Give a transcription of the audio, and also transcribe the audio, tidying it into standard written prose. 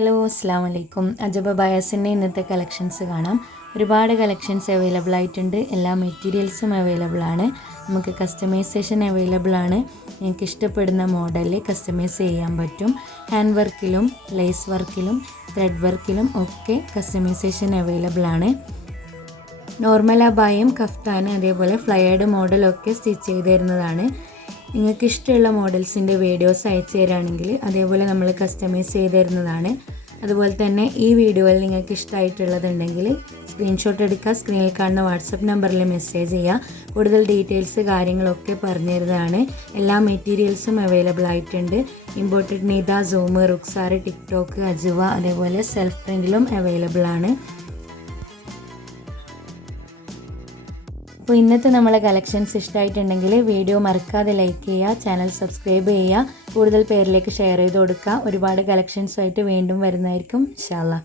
Hello അസ്സാം വലൈക്കും. അജബ ബയാസിൻ്റെ ഇന്നത്തെ കളക്ഷൻസ് കാണാം. ഒരുപാട് കളക്ഷൻസ് അവൈലബിൾ ആയിട്ടുണ്ട്. എല്ലാ മെറ്റീരിയൽസും അവൈലബിൾ ആണ്. നമുക്ക് കസ്റ്റമൈസേഷൻ അവൈലബിൾ ആണ്. നിങ്ങൾക്ക് ഇഷ്ടപ്പെടുന്ന മോഡലിൽ കസ്റ്റമൈസ് ചെയ്യാൻ പറ്റും. ഹാൻഡ് വർക്കിലും ലേസ് വർക്കിലും ത്രെഡ് വർക്കിലും ഒക്കെ കസ്റ്റമൈസേഷൻ അവൈലബിൾ ആണ്. നോർമൽ അബായും കഫ്താനും അതേപോലെ ഫ്ലയേർഡ് മോഡലൊക്കെ സ്റ്റിച്ച് ചെയ്ത് തരുന്നതാണ്. നിങ്ങൾക്ക് ഇഷ്ടമുള്ള മോഡൽസിൻ്റെ വീഡിയോസ് അയച്ചു തരാണെങ്കിൽ അതേപോലെ നമ്മൾ കസ്റ്റമൈസ് ചെയ്ത് തരുന്നതാണ്. അതുപോലെ തന്നെ ഈ വീഡിയോയിൽ നിങ്ങൾക്ക് ഇഷ്ടമായിട്ടുള്ളതുണ്ടെങ്കിൽ സ്ക്രീൻഷോട്ട് എടുക്കുക, സ്ക്രീനിൽ കാണുന്ന വാട്സപ്പ് നമ്പറിൽ മെസ്സേജ് ചെയ്യുക. കൂടുതൽ ഡീറ്റെയിൽസ് കാര്യങ്ങളൊക്കെ പറഞ്ഞു തരുന്നതാണ്. എല്ലാ മെറ്റീരിയൽസും അവൈലബിൾ ആയിട്ടുണ്ട്. Imported Neetha, zoom, റുക്സാർ, TikTok, Ajuva അതേപോലെ സെൽഫ് പ്രിൻറ്റിലും അവൈലബിൾ ആണ്. അപ്പോൾ ഇന്നത്തെ നമ്മളെ കളക്ഷൻസ് ഇഷ്ടമായിട്ടുണ്ടെങ്കിൽ വീഡിയോ മറക്കാതെ ലൈക്ക് ചെയ്യുക, ചാനൽ സബ്സ്ക്രൈബ് ചെയ്യുക, കൂടുതൽ പേരിലേക്ക് ഷെയർ ചെയ്ത് കൊടുക്കുക. ഒരുപാട് കളക്ഷൻസുമായിട്ട് വീണ്ടും വരുന്നതായിരിക്കും ഇൻഷാ അല്ലാഹ്.